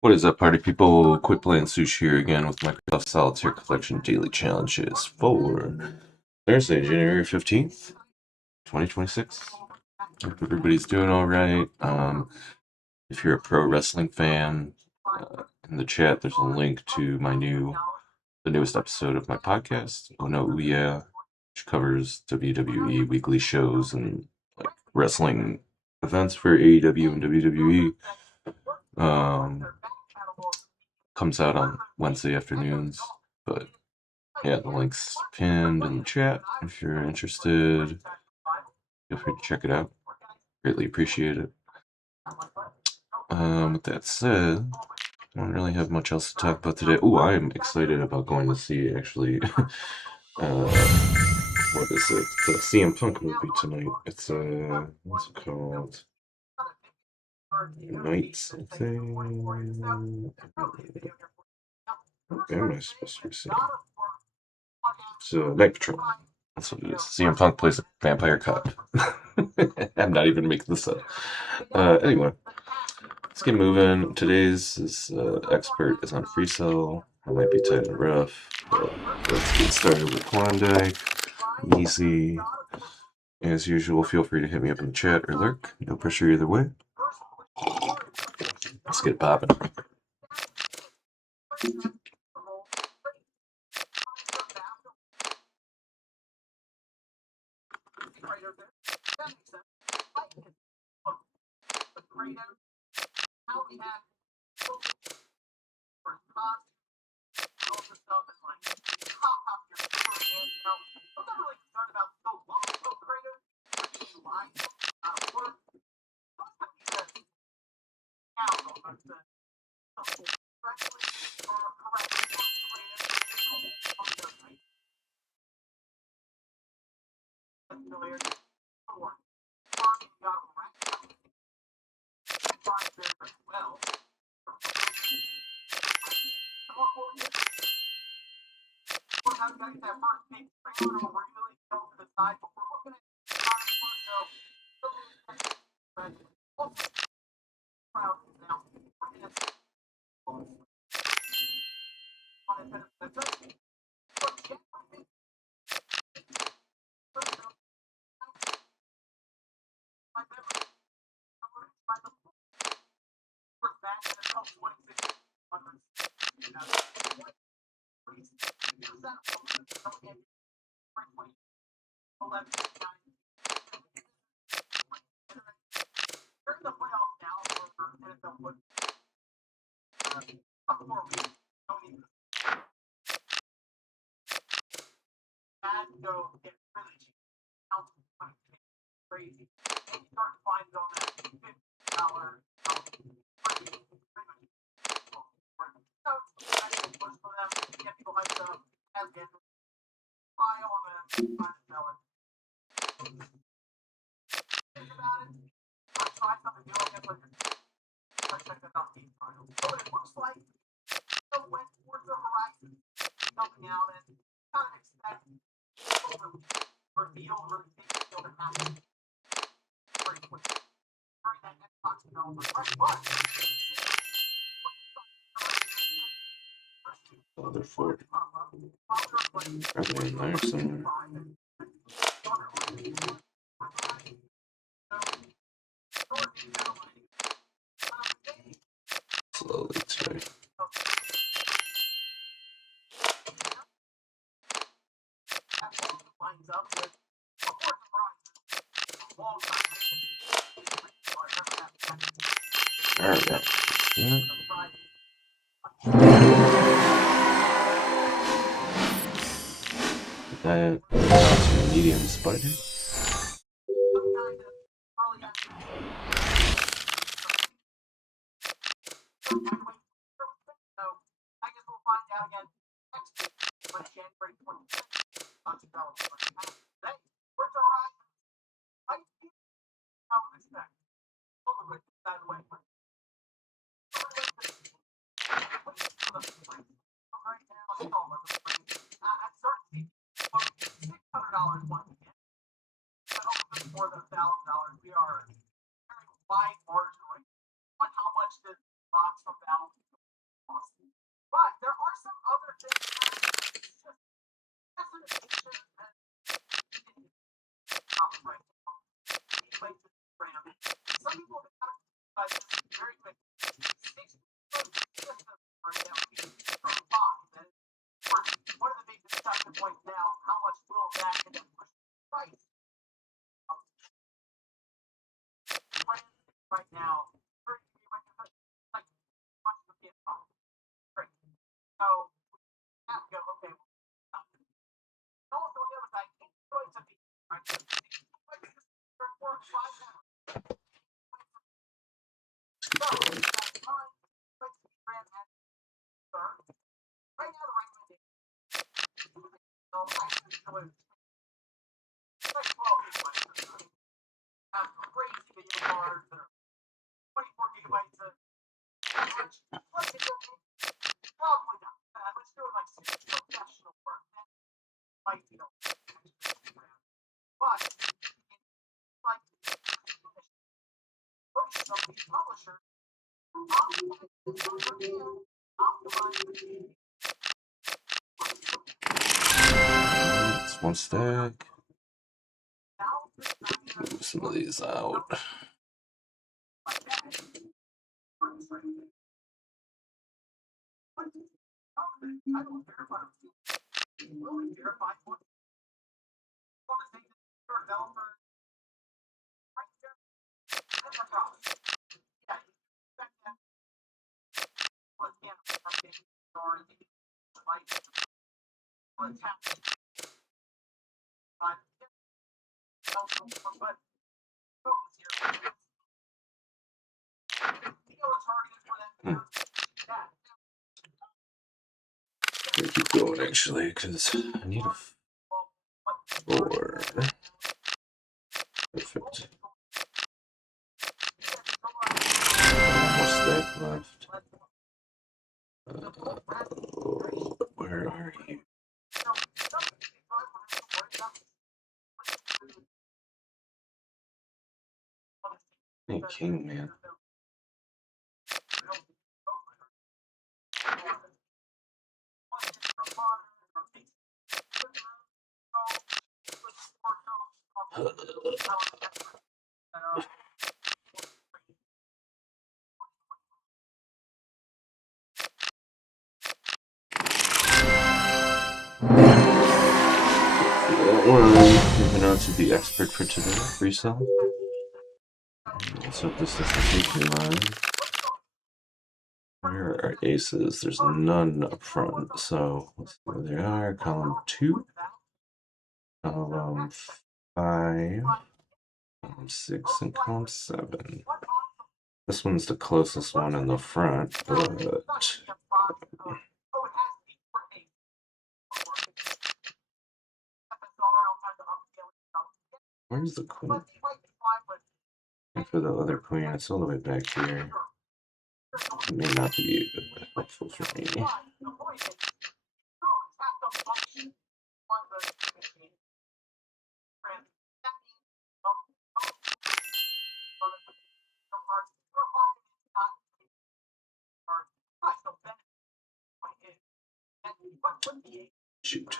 What is up, party people? Quit playing sushi here again with Microsoft Solitaire Collection daily challenges for Thursday, January 15th, 2026. Hope everybody's doing all right. If you're a pro wrestling fan, in the chat there's a link to the newest episode of my podcast, Oh No Yeah, which covers WWE weekly shows and like wrestling events for AEW and WWE. Um, Comes out on Wednesday afternoons, but yeah, the link's pinned in the chat. If you're interested, feel free to check it out. Greatly appreciate it. With that said, I don't really have much else to talk about today. Oh, I'm excited about going to see actually. What is it? The CM Punk movie tonight. It's what's it called? Night something. What am I supposed to be saying? It's Night Patrol. That's what it is. CM Punk plays a vampire cop. I'm not even making this up. Anyway, let's get moving. Today's expert is on free cell. I might be tight and rough, but let's get started with Klondike. Easy. As usual, feel free to hit me up in the chat or lurk. No pressure either way. Let's get popping. Other four. Are they in there somewhere? Slowly today. Alright. Yeah. That is medium spider. That's one stack. Move some of these out. Keep going actually, because I need a 4. Perfect. One more stack left. Where are you? Hey, king, man. Moving on to the expert for today, resell. Let's hope this doesn't take too long. Where are aces? There's none up front, so let's see where they are. Column 2, column 5, column 6, and column 7. This one's the closest one in the front, but where's the queen? And for the other queen, it's all the way back here. It may not be helpful for me. Shoot.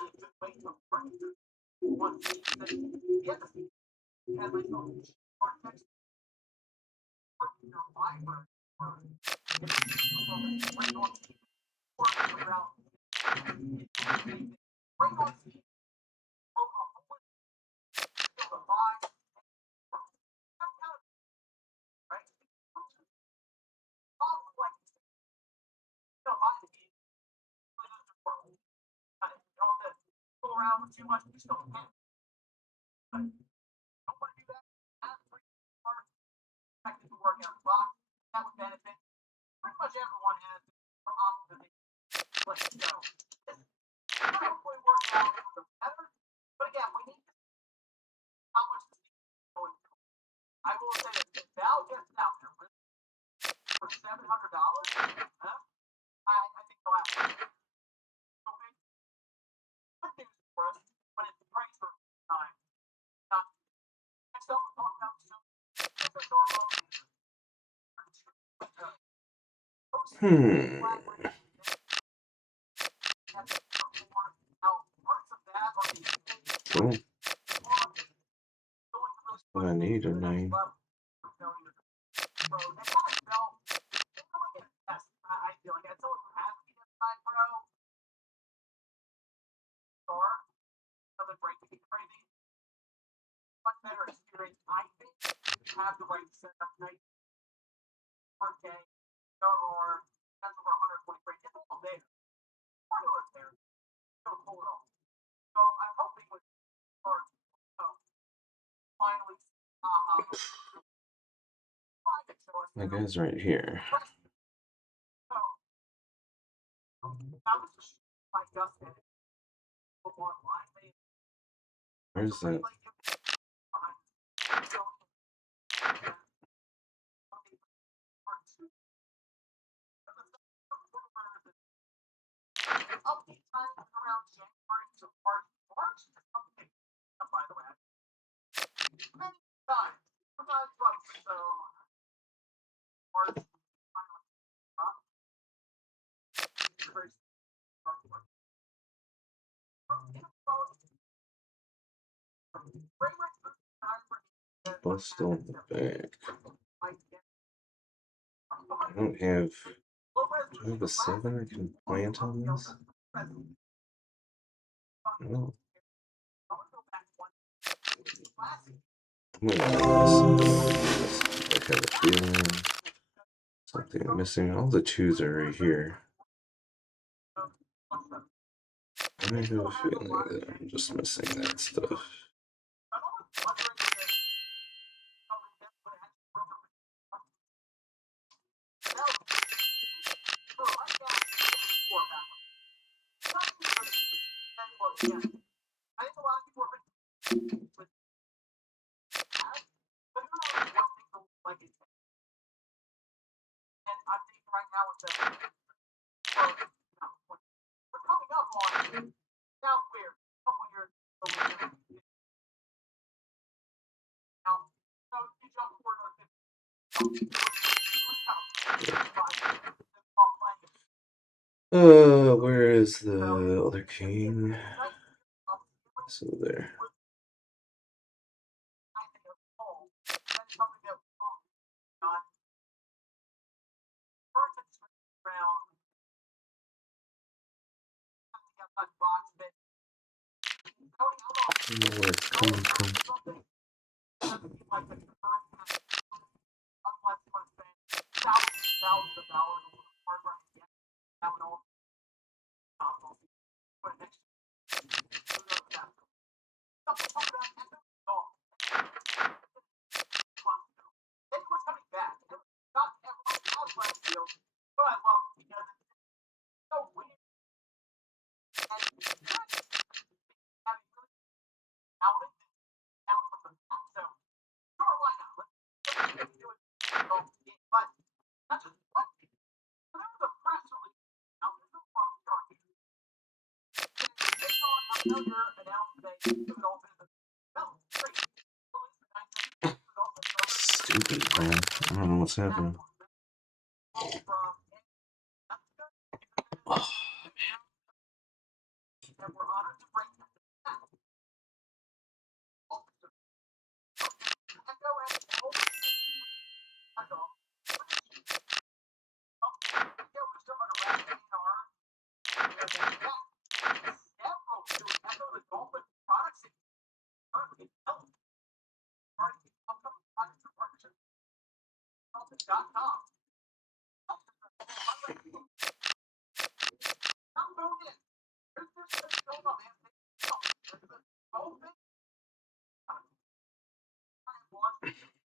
Cool. That's what I need tonight. The guy's right here. Where's that? Both still in the bag. I don't have. Do I have a 7 I can plant on this? No. I'm gonna do this. I have a feeling something missing. All the 2s are right here. I have a feeling that I'm just missing that stuff. Where is the other king? So there. I don't know where it's coming from. Stupid, man. I don't know what's happening. Oh,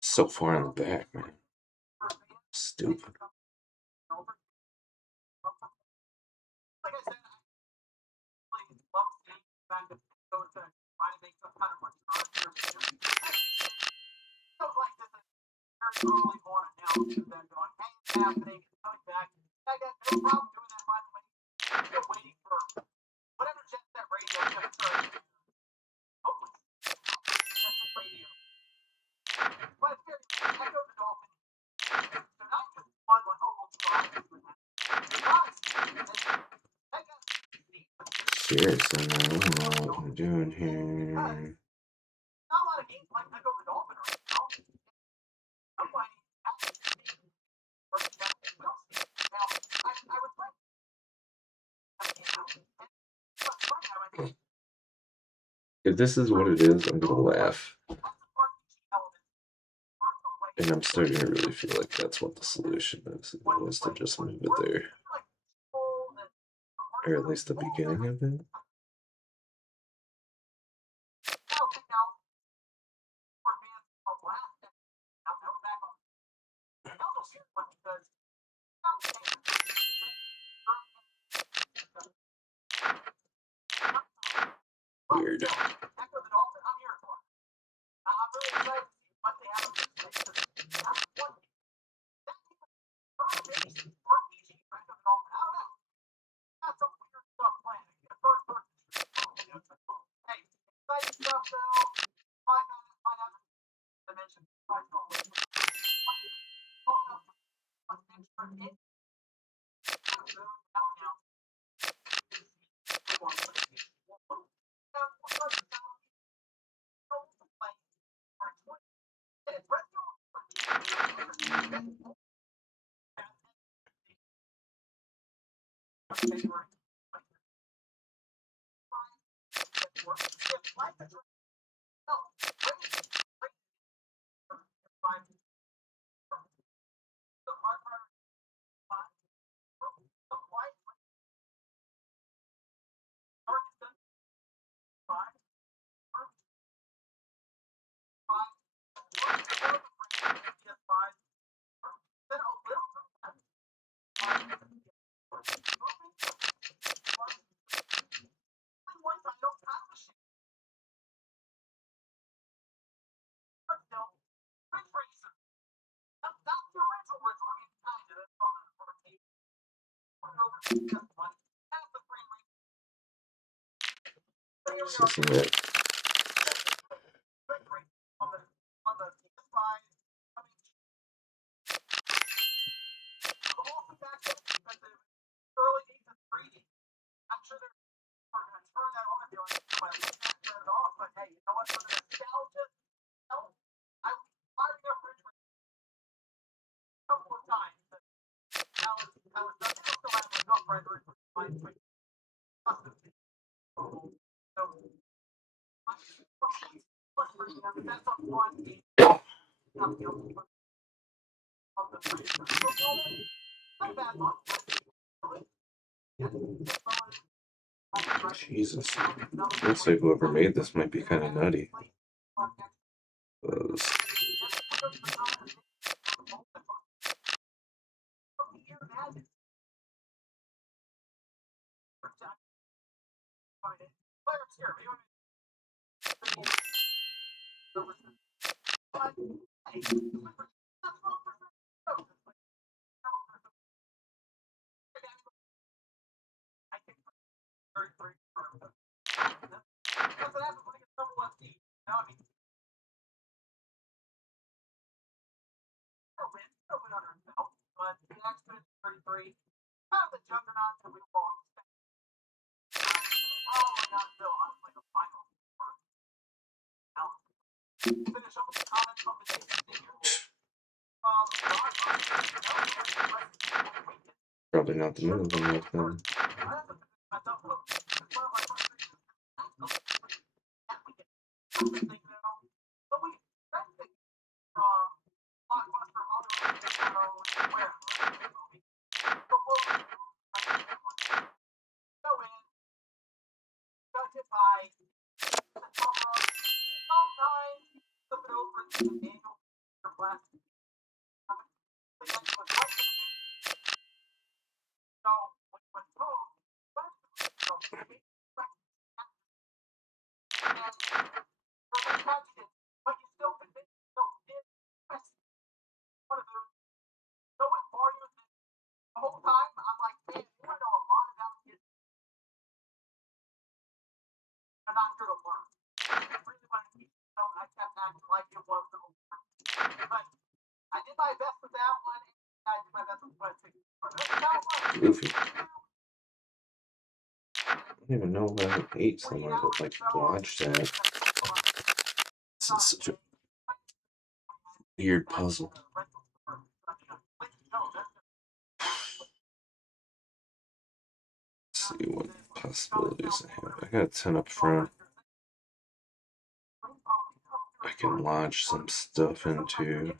so far in the back, man. Stupid. Seriously, man, I don't know what I'm doing here. If this is what it is, I'm gonna laugh. And I'm starting to really feel like that's what the solution is to just move it there. Or at least the beginning of it. Weird. This isn't it. Jesus. Looks like whoever made this might be kind of nutty. Those. Probably not the move I'm like them. Goofy. I don't even know if I have 8 somewhere that like watched that. This is such a weird puzzle. Let's see what possibilities I have. I got a 10 up front. I can launch some stuff into.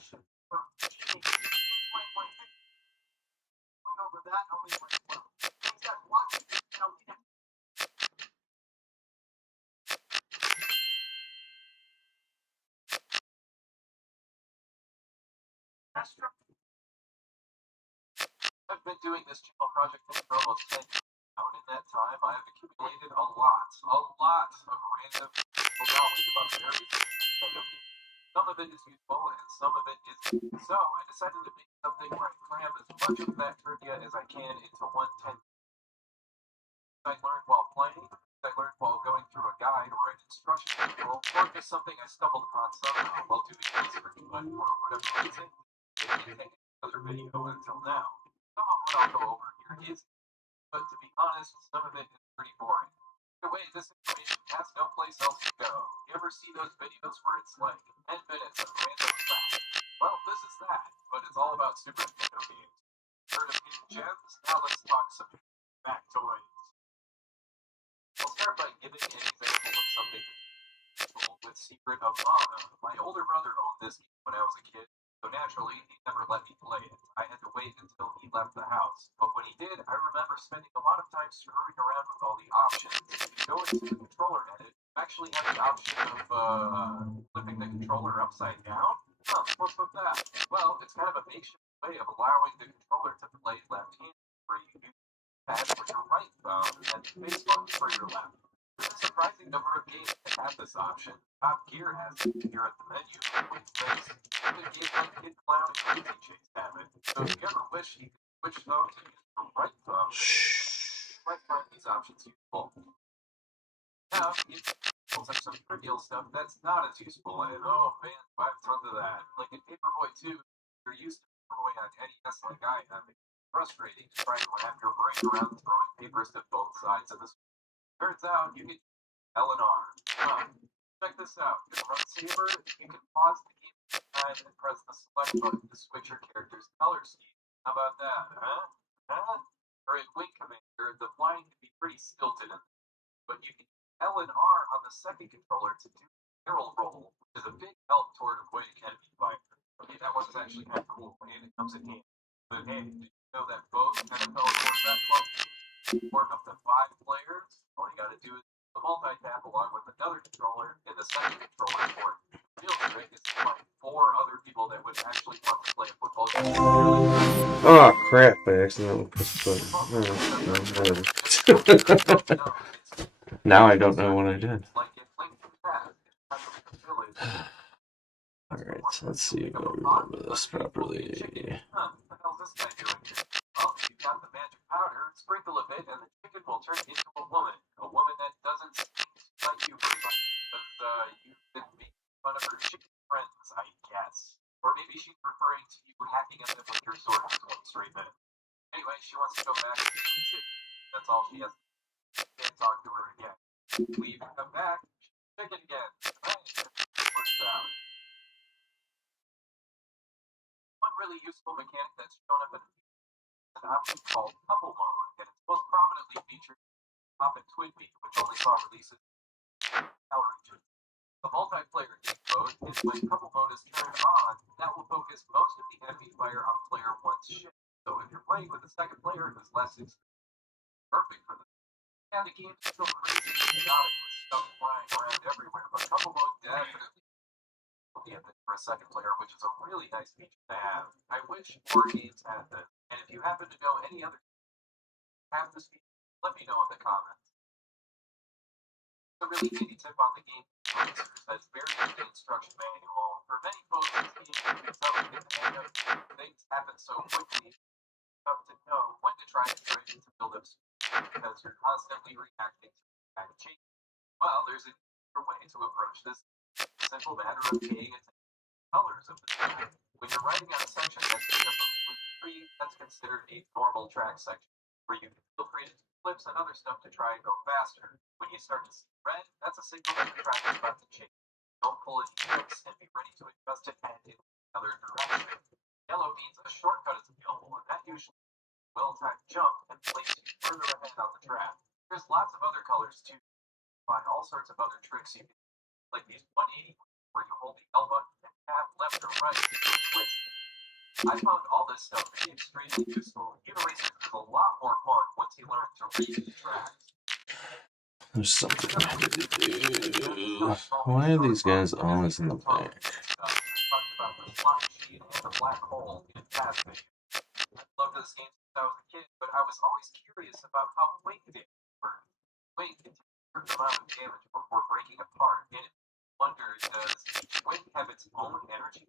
I've been doing this channel project thing for almost 10 years now, and in that time I have accumulated a lot of random knowledge about various video games. Some of it is useful and some of it isn't. So I decided to make something where I cram as much of that trivia as I can into one 10 I learned while playing, I learned while going through a guide or an instruction manual, or just something I stumbled upon somehow while doing research, but for whatever reason, it didn't take another video until now. Some of what I'll go over here is, but to be honest, some of it is pretty boring. Either way, this information has no place else to go. You ever see those videos where it's like 10 minutes of random facts? Well, this is that, but it's all about Super Nintendo games. Heard of hidden gems? Now let's talk some factoids. I'll start by giving an example of something useful with Secret of Mana. My older brother owned this game when I was a kid, so naturally he never let me play it. I had to wait until he left the house. But when he did, I remember spending a lot of time screwing around with all the options. If you go into the controller edit, you actually have the option of flipping the controller upside down. Huh, what's with that? Well, it's kind of a makeshift way of allowing the controller to play left-handed, where you use pad for your right thumb and the face button for your left. There's a surprising number of games that have this option. Top Gear has it here at the menu, with face. Even games like Kid Clown and Crazy Chase have it. So if you ever wish you could switch thumbs to use your right thumb, you might find these options useful. Now, if you have some trivial stuff that's not as useful, and oh man, I have tons of that. Like in Paperboy 2, you're used to Paperboy on NES like I have. It's frustrating to try to wrap your brain around throwing papers to both sides of the screen. Turns out you can L and R. Check this out. In Run Saber, you can pause the game time and press the select button to switch your character's color scheme. How about that, huh? Or in Wing Commander, the flying can be pretty stilted, but you can use L and R on the second controller to do barrel roll, which is a big help toward avoiding enemy fire. Okay, that was actually kind of cool, and it comes in handy. But hey, did you know that both NFL quarterback clubs work up to 5 players? All you gotta do is the multi-tap along with another controller in the second controller port. The real trick is to find 4 other people that would actually want to play a football game. Oh crap! I accidentally pressed the button. Now I don't know what I did. Alright, so let's see if I remember this properly. What the hell's this guy doing here? Well, if you've got the magic powder, sprinkle a bit, and the chicken will turn into a woman. A woman that doesn't seem like you very much, because you've been making fun of her chicken friends, I guess. Or maybe she's referring to you hacking at them with your sword for 20 straight minutes. Anyway, she wants to go back and eat chicken. That's all she has. Can't talk to her again. Leave and come back. Chicken again. Works out. One really useful mechanic that's shown up in an option called couple mode, and it's most prominently featured up in Twin Peak, which only saw releases in Power region. The multiplayer game mode is when couple mode is turned on, that will focus most of the enemy fire on player 1's ship. So if you're playing with a second player who's less perfect for them. Yeah, the game's still crazy and chaotic with stuff flying around everywhere, but couple mode definitely will be a thing for a second player, which is a really nice feature to have. I wish more games had this, and if you happen to know any other have this feature, let me know in the comments. A really handy tip on the game racers that's buried in the instruction manual. For many folks, this game can be tough to get the hang of. Things happen so quickly, it's tough to know when to try to switch to build up speed because you're constantly reacting to kind of change. Well, there's a way to approach this. A simple matter of paying attention to the colors of the track. When you're writing out a section that's made up of blue tree, that's considered a normal track section, where you can feel free to do flips and other stuff to try and go faster. When you start to see red, that's a signal that the track is about to change. Don't pull any tricks and be ready to adjust it and in another direction. Yellow means a shortcut is available, and that usually well-timed jump and places you further ahead on the track. There's lots of other colors too. Find all sorts of other tricks you can, like these 180 where you hold the L button and tap left or right to switch. I found all this stuff to be extremely useful. Even research is a lot more fun once you learn to read the tracks. There's something I need to do. Why are these guys always in the back? Talked about the slot machine and the black hole in past videos. I loved this game since I was a kid, but I was always curious about how weight damage works. Weight can take a certain amount of damage before breaking apart, and it wondered, does each weight have its own energy?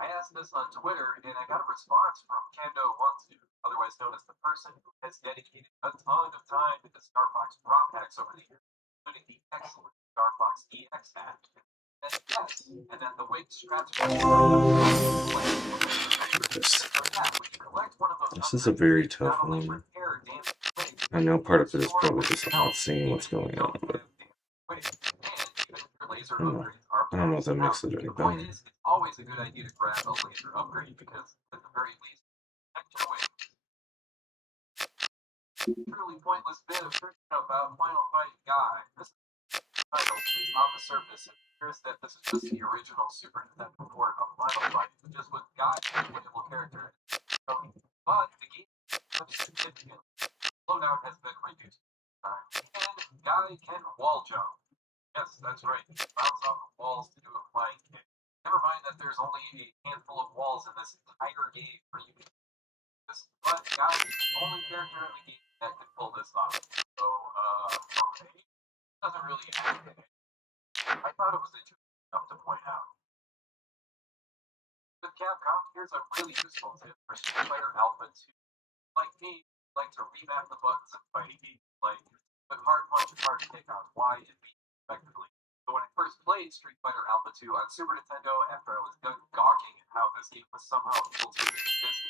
I asked this on Twitter, and I got a response from Kando12, otherwise known as the person who has dedicated a ton of time into Star Fox ROM hacks over the years, including the excellent Star Fox EX hack. And yes, and that the weight straps This is a very tough one. I know part of it is probably just not seeing what's going on, but I don't know if that makes it any better. It's always a good idea to grab a laser upgrade because, at the very least, protect your wings. Truly pointless bit of trivia about Final Fight Guy. This title is on the surface. It appears that this is just the original Super Nintendo port of Final Fight, just with Guy as a playable character. But the game is significant. Loadout has been reduced. And Guy can wall jump. Yes, that's right. He bounces off of walls to do a flying kick. Never mind that there's only a handful of walls in this entire game where you can do this. But Guy is the only character in the game that can pull this off. So, okay. Doesn't really add anything. I thought it was interesting enough to point out. With Capcom, here's a really useful tip for Street Fighter Alpha 2. Like me, like to remap the buttons in fighting games, like put hard punch and hard kick on Y and B respectively. So when I first played Street Fighter Alpha 2 on Super Nintendo, after I was done gawking at how this game was somehow able to exist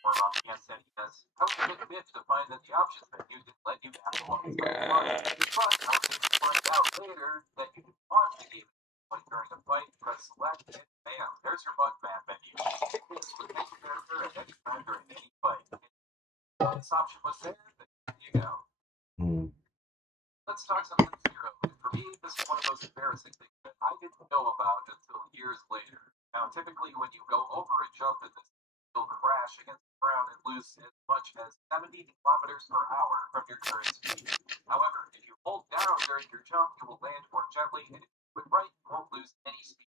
or on the NES, I was a bit miffed to find that the options menu didn't let you battle on the but I was able to find out later that you can pause the game like during a fight, press select, and bam, there's your button map menu. Pick this with any character at any time during any fight. This option was there, then there you go. Let's talk some F-Zero. For me, this is one of those embarrassing things that I didn't know about until years later. Now, typically, when you go over a jump in this, you'll crash against the ground and lose as much as 70 kilometers per hour from your current speed. However, if you hold down during your jump, you will land more gently, and if you put right, you won't lose any speed.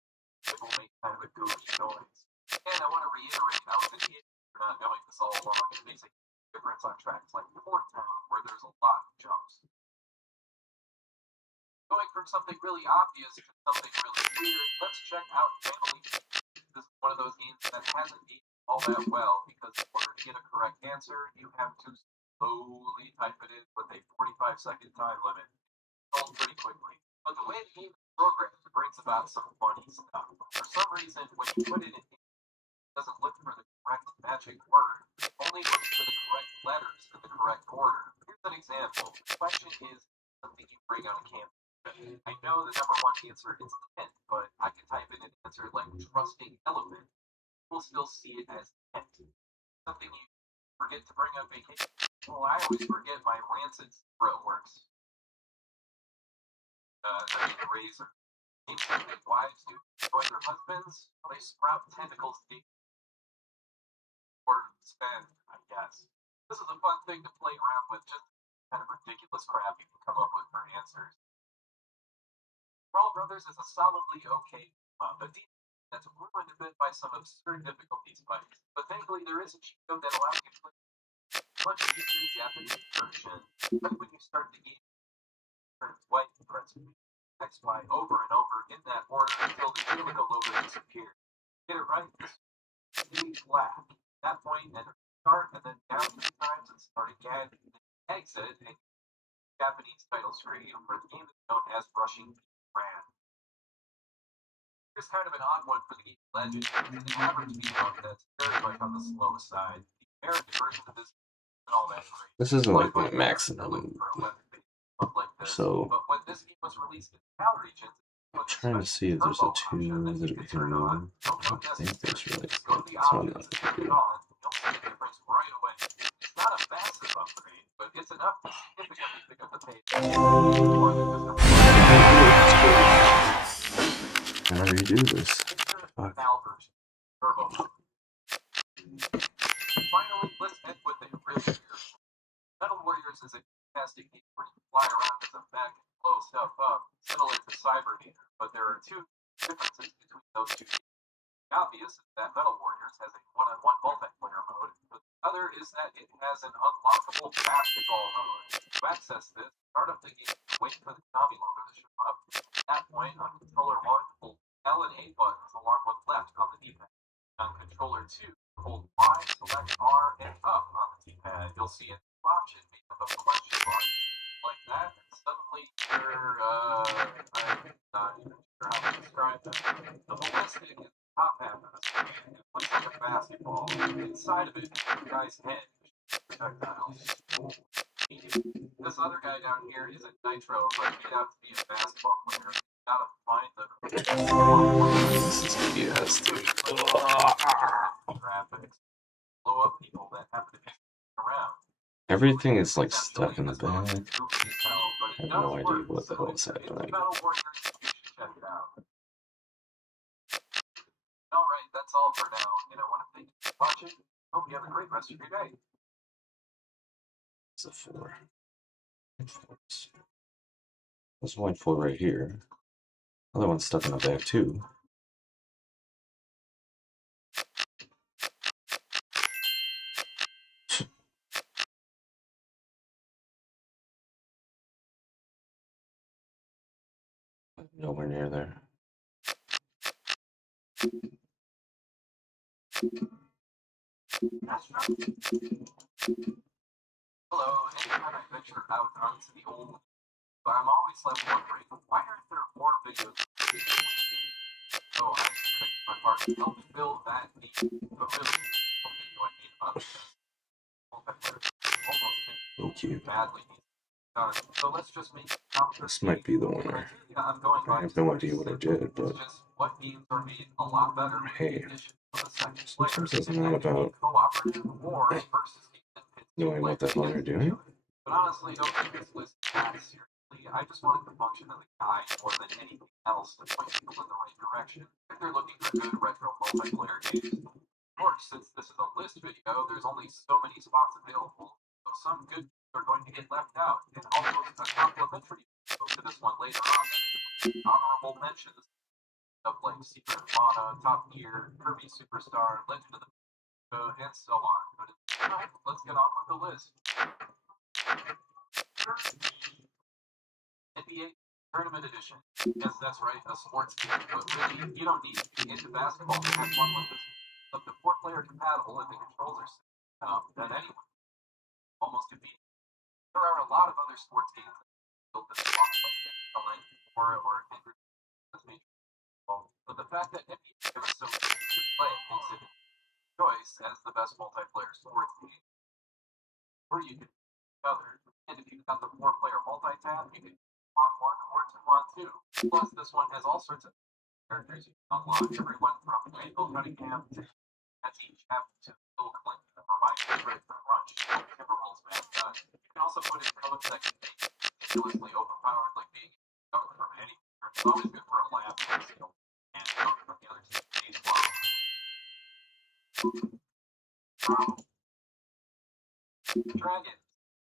It will make kind of a goofy noise. And I want to reiterate, I was an idiot for not knowing this all along. It makes a difference on tracks like Port Town, where there's a lot of jumps. Going from something really obvious to something really weird, let's check out Family. This is one of those games that hasn't aged all that well, because in order to get a correct answer, you have to slowly type it in with a 45-second time limit. Sold pretty quickly. But the way the game is programmed brings about some funny stuff. For some reason, when you put it in, it doesn't look for the correct magic word. It only looks for the correct letters in the correct order. Here's an example. The question is something you bring on a campus. I know the number one answer is tent, but I can type in an answer like trusting elephant. We'll still see it as tent. Something you forget to bring on vacation. Well, I always forget my rancid zero works. The razor. Things that wives do enjoy their husbands, they sprout tentacles deep. Or spend, I guess. This is a fun thing to play around with, just kind of ridiculous crap you can come up with for answers. Brawl Brothers is a solidly okay but that's ruined a bit by some absurd difficulty spikes. But thankfully, there is a cheat code that allows you to play much easier Japanese version. Right when you start the game, turn white and press XY over and over in that order until the Jericho logo disappears. Get it right, it's black. At that point, and start and then down 3 times and start again, and exit and Japanese title screen where the game is known as Rushing Brand. Here's kind of an odd one for the game legend. It's an average speedrun that's very much on the slow side. The American version of this isn't all that great. This isn't like my maximum. So but when this game was released in PAL regions, I'm trying to see if there's a 2 that we can run. I don't think there's really a ton that we can do. You'll see a difference right away. It's not a massive upgrade, but it's enough to significantly pick up the pace. redo this. Fuck. Turbo. Finally, let's end with a really weird one. Metal Warriors is a fantastic game where you fly around as a mech and blow stuff up, similar to Cyberneater, but there are two differences between those two games. The obvious is that Metal Warriors has a one-on-one multiplayer mode, but the other is that it has an unlockable basketball mode. To access this, start up the game and wait for the Konami logo to show up. At that point, on controller 1, hold L and A buttons along with left on the D-pad. On controller 2, hold Y, select R, and up on the D-pad. You'll see a new option made up of question mark like that, and suddenly you're, I'm not even sure how to describe that. The ballistic is the top half of the screen. It looks like a basketball. Inside of it is the guy's head, projectiles. This other guy down here is a Nitro, but made out to be a basketball player. Gotta find the This is BS, dude. graphics. Blow up people that happen to be around. Everything is like stuck in the bag. I have no idea what the hell is happening. Check it out. Alright, that's all for now, and I want to thank you for watching. Hope you have a great rest of your day. It's a 4. There's 1-4 right here. Other one's stuck in the bag too. Nowhere near there. Hello, anytime I venture out onto the old, but I'm always left wondering, why aren't there more videos? So I figured my part to help fill that need, but really, the video I made about this almost cute. badly. So let's just make This might be the winner. I have no idea what I did, but what games are made a lot better. Hey, sometimes it's not about knowing what the hell you're doing. But honestly, don't take this list that seriously. I just wanted to function as a guide more than anything else to point people in the right direction if they're looking for good retro multiplayer games. Of course, since this is a list video, there's only so many spots available, so some good are going to get left out, and also a complimentary video to this one later on. Honorable mentions of like Secret of Mana, Top Gear, Kirby Superstar, Legend of the and so on. But let's get on with the list. NBA Tournament Edition. Yes, that's right, a sports game. But really, you don't need to be into basketball to have fun with this. But the 4-player compatible and the controls are set up than anyone. Almost convenient. There are a lot of other sports games that built this or Angry but the fact that NBA is so easy to play makes it a choice as the best multiplayer sports game. Or you can other. And if you've got the 4-player multi-tab, you can on 1 or 2 on 2. Plus, this one has all sorts of characters you can unlock. Everyone from Michael Cunningham to Betsy Jeff to Bill Clinton, or my favorite, Crunch, Timberwolves mascot. You can also put in codes that can make you ridiculously overpowered, like being dunk from anywhere. It's always good for a laugh and dunk from the other team as well. Dragon.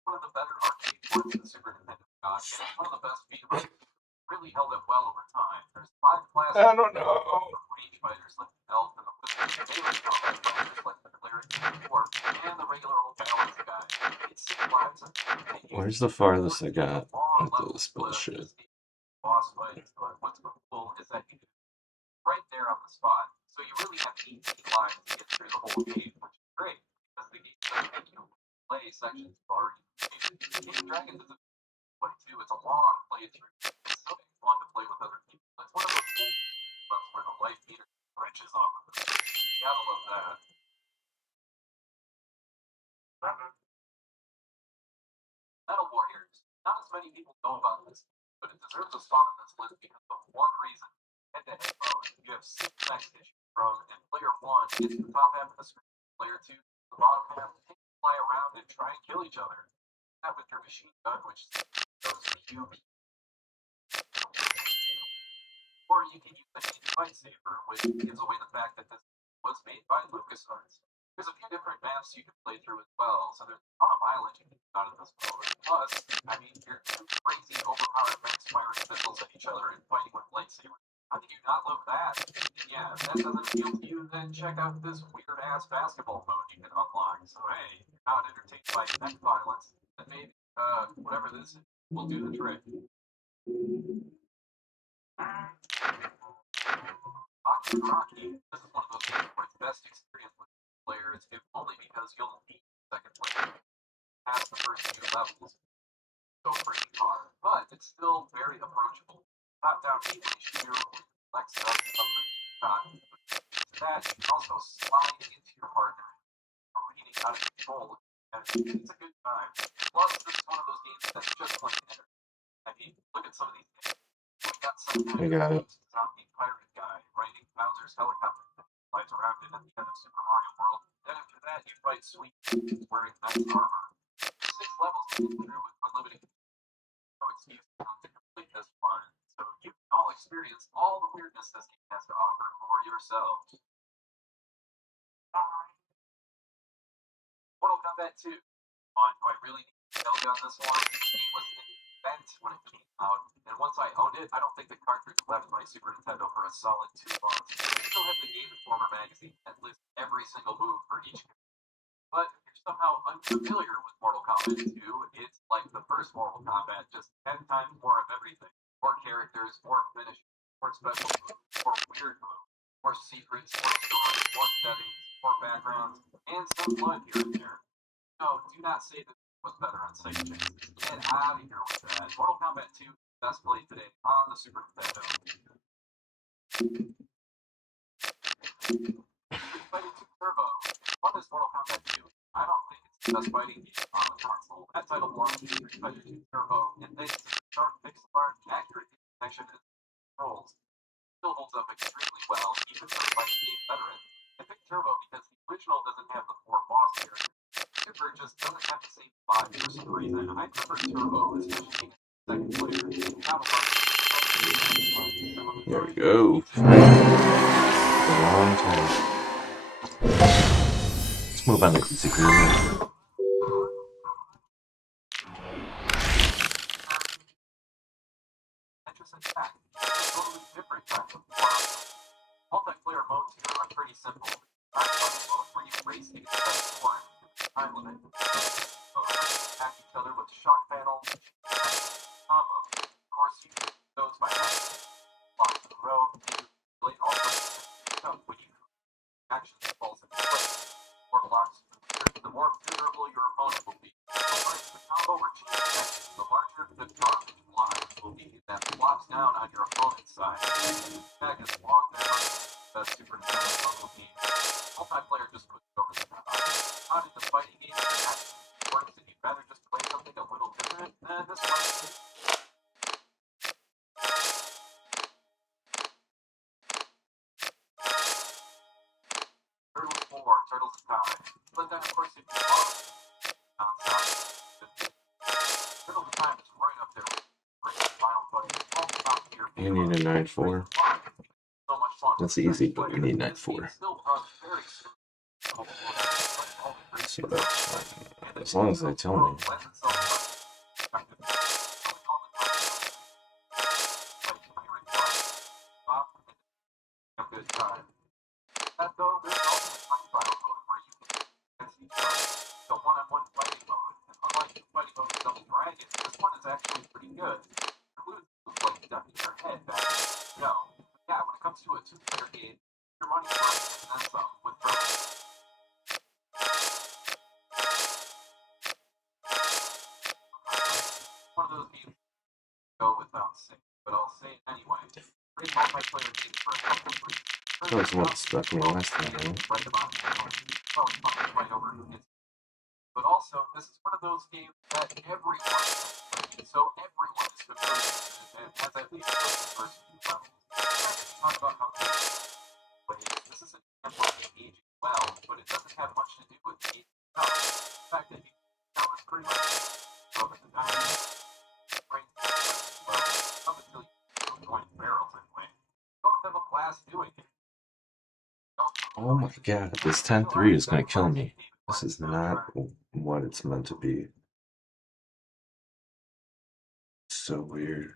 One of the better arcade ports the Super Nintendo got, and it's one of the best feelings. Really held up well over time. There's 5 classes. I don't know. Range fighters like the Elf and the Wizard, melee combat fighters like the Cleric and the Dwarf, and the regular old balance guy. It's 6 lives. Where's the farthest I got with this bullshit? Boss fights, but what's cool is that you can right there on the spot. So you really have 18 lives to get through the whole game, which is great because the game doesn't make you play sections far. Game Dragons is a play too. It's a long playthrough. It's so fun to play with other people. It's one of those old ones where the life meter wrenches off of it. You gotta love that. Metal Warriors. Not as many people know about this, but it deserves a spot on this list because of one reason. Head-to-head mode. You have 6 next issues from, and player 1 gets the top half of the screen. Player 2, the bottom half, they fly around and try and kill each other. That with your machine gun, which goes pew. Or you can use a handy lightsaber, which gives away the fact that this was made by LucasArts. There's a few different maps you can play through as well, so there's a ton of mileage you can get out of this mode. Plus, I mean, you're two crazy, overpowered mechs firing missiles at each other and fighting with lightsabers. How can you not love that? And yeah, if that doesn't appeal to you, then check out this weird-ass basketball mode you can unlock. So hey, if you're not entertained by mech violence, then maybe, whatever this is will do the trick. Rocky, this is one of those games where its best experience with players, if only because you'll need second player past the first few levels. So pretty hard, but it's still very approachable. Top-down gateway shooter, flex up something shot. To that, you can also slide into your partner, reading out of control, and it's a good time. Plus, this is one of those games that's just plain energy. I mean, look at some of these things. We got some I got it. zombie pirate guy riding Bowser's helicopter that flies around in at the end of Super Mario World. Then after that, you fight Sweet wearing nice armor. 6 levels to get through with unlimited no excuse not to complete this one. So you can all experience all the weirdness this game has to offer for yourselves. Mortal Kombat 2. Fine, do I really need to tell you on this one? This game was an event when it came out, and once I owned it, I don't think the cartridge left my Super Nintendo for a solid 2 months. I still have the Game Informer magazine that lists every single move for each character. But if you're somehow unfamiliar with Mortal Kombat 2, it's like the first Mortal Kombat, just 10 times more of everything. More characters, more finishes, more special moves, more weird moves, more secrets, more stories, more settings, more backgrounds, and some blood here and there. No, do not say that it was better on Sega Genesis. Get out of here with that. Mortal Kombat 2 best played today on the Super Nintendo. Street Fighter 2 Turbo. What is Mortal Kombat 2? I don't think it's the best fighting game on the console. That title belongs to Street Fighter 2 Turbo, and thanks to the sharp pixel art, accurate detection, and controls, it still holds up extremely well, even for a fighting game veteran. I picked Turbo because the original doesn't have the 4 boss characters. Super just doesn't have the same vibe for some reason. I prefer Turbo, especially being a second player. Not a lot of There we go. A long time. Let's move on to Secret. Interesting fact, it's a totally different type of world. Multiplayer modes here are pretty simple. Not mode where you race against the board with a time limit. Attack each other with shock panels, combo. Of course, you can do those by blocks in a row, play all stuff when you actually falls into place. More blocks, the more miserable your opponent will be. The larger the combo or chain attack, the larger the garbage block will be that flops down on your opponent's side. Attack is long that Super Nintendo puzzle game. Multiplayer just puts it over the top. Not in the fighting game that works, and you'd rather just play something a little different, then this one. Turtles 4, Turtles in Time. But then, of course, if you want non-stop, Turtles in Time is right up there with the Final Fight. All top tier. You need a 9.4. So much fun. That's easy, but we need 9.4. So that's fine. As long as they tell me. That though, there's also a time trial mode where you can against each other. The one-on-one fighting mode. And unlike the fighting mode in Double Dragon, this one is actually pretty good. It includes moves like ducking your head back. No. Yeah, when it comes to a two-player game, your money's worth and then some with Turtles. One of those games go without saying, but I'll say it anyway. Great multiplayer games for a couple of reasons. That was what struck me last time, right? But also, this is one of those games that everyone has played, so everyone is familiar with it and has at least played the first few levels. Talk about how this is an example of aging well, but it doesn't have much to do with the age itself. In fact, that was pretty much over the time. Up until you join barrels anyway. Oh my god, this 10-3 is gonna kill me. This is not what it's meant to be. So weird.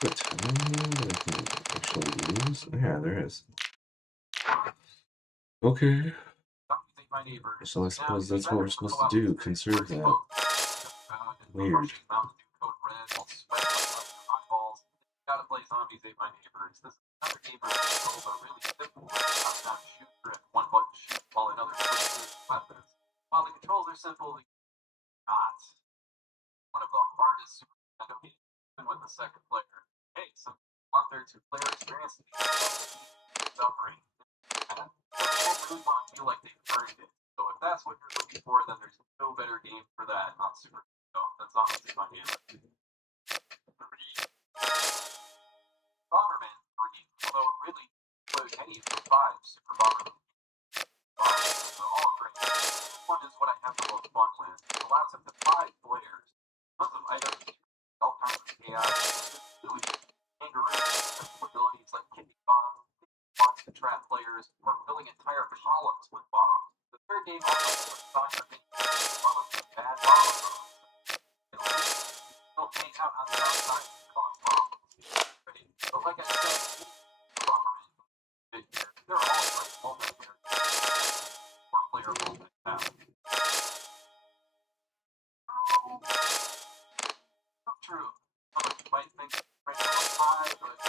The time that I can actually use? Yeah, there is. Okay. So I suppose that's what we're supposed to do. Conserve that. Weird. Gotta play Zombies Ate My Neighbors. This another game where the controls are really simple. Top-down shooter and one-button shoot while another switches weapons. While the controls are simple, not one of the hardest Super Nintendo games, even with the second player. Hey, some want their two-player experience to be suffering. And people really want to feel like they've earned it. So if that's what you're looking for, then there's no better game for that on Super Nintendo. That's Zombies Ate My Neighbors. Bomberman 3, although really any of the 5 Super Bomberman games are all great. This one is what I have the most fun with. It allows up to 5 players. Tons of items, all kinds of chaos, really kangaroo abilities like kicking bombs to trap players, or filling entire columns with bombs. The third game also has a song for making bad bombs. Don't hang out on the outside and cause problems. But like I said, they're all like multiplayer or player multi-now. True. Some of you might think it's high, but it's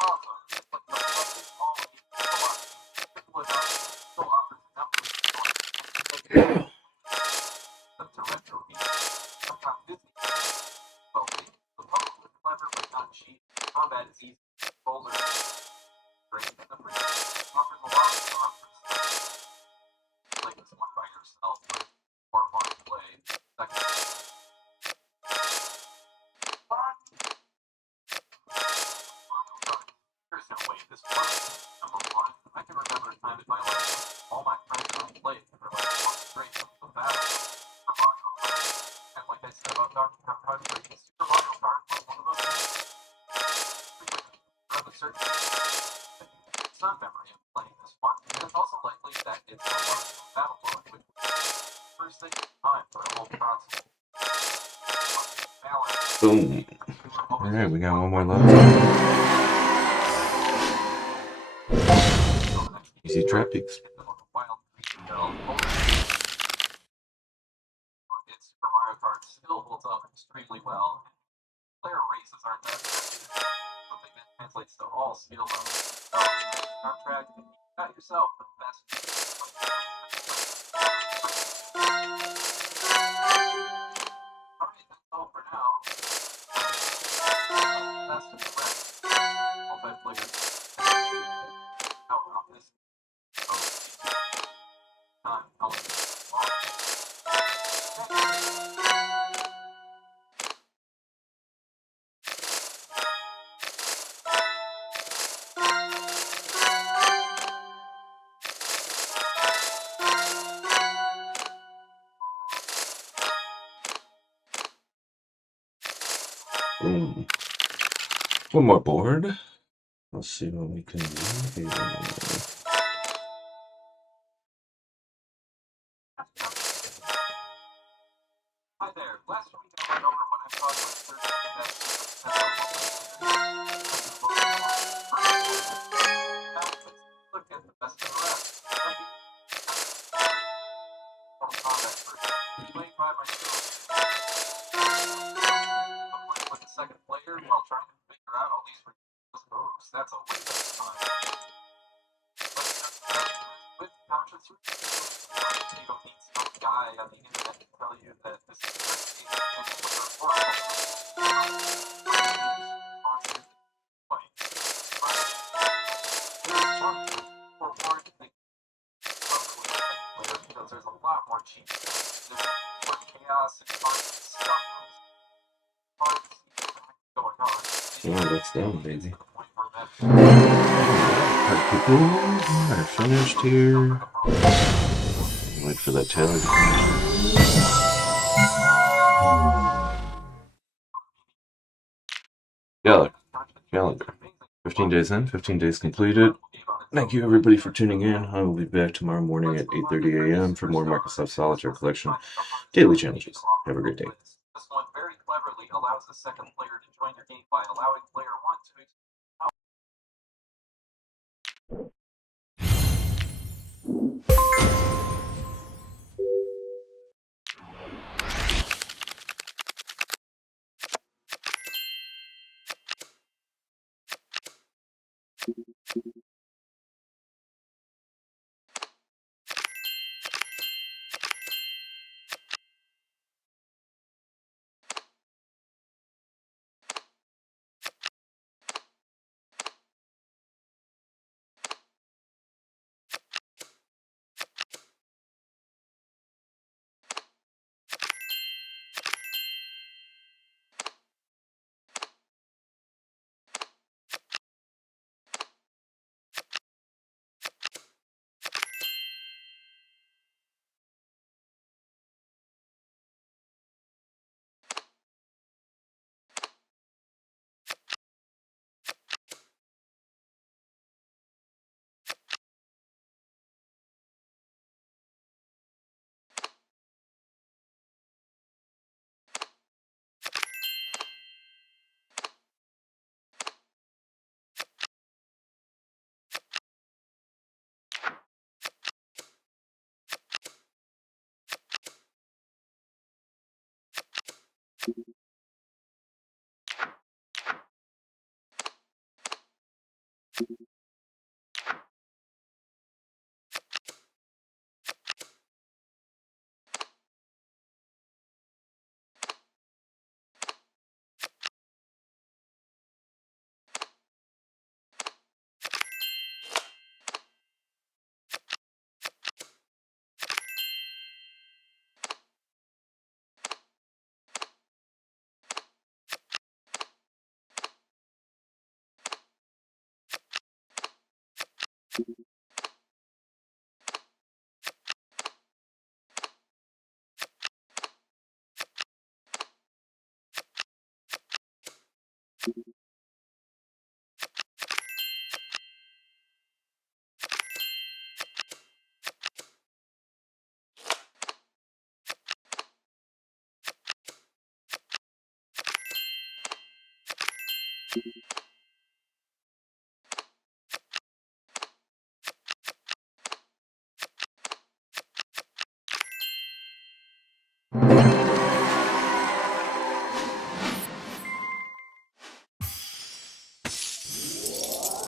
awesome. It's like the best all of you can go on. Simple enough, still offers enough to retro games. Sometimes Disney well, the puzzles are clever but not cheap. Combat is easy. Controls are great, and the free offers a lot of options. Play this one by yourself, but more fun to play. Second. There's no way this works. Number 1, I can remember a time in my life when all my friends and I played for like 1 straight of the battle for Mario Kart. And like I said about Donkey Kong Country Racing, Super Mario Kart was one of those games. I have a certain sun memory of playing this one, and it's also likely that it's the one battle mode, which was the first thing in time for a home console. Boom. Alright, we got one more left. Easy trap peaks. Super Mario Kart still holds up extremely well. Player races aren't that bad, something that translates to all skill levels. On track, you got yourself the best. Alright, that's all for now. Best of the rest. Multiplayer. Out on this. I'll Boom. One more board. Let's see what we can do here. Hi there. Last week I went over what I thought was 13 best now let's look at the best of the rest. Combat first. Played by myself. With the second player while trying to figure out all these ridiculous moves, that's a waste of time. With conscious you don't need some guy on the internet to tell you that this is a game and what you're because there's a lot more cheap there's more chaos and fun stuff going on. Yeah, that's down, baby. Alright, people are finished here. Wait for that Taylor to finish. Yeah, calendar. 15 days in, 15 days completed. Thank you everybody for tuning in. I will be back tomorrow morning at 8:30 a.m. for more Microsoft Solitaire Collection daily challenges. Have a great day. This one very cleverly allows the second player to join your game by allowing player one to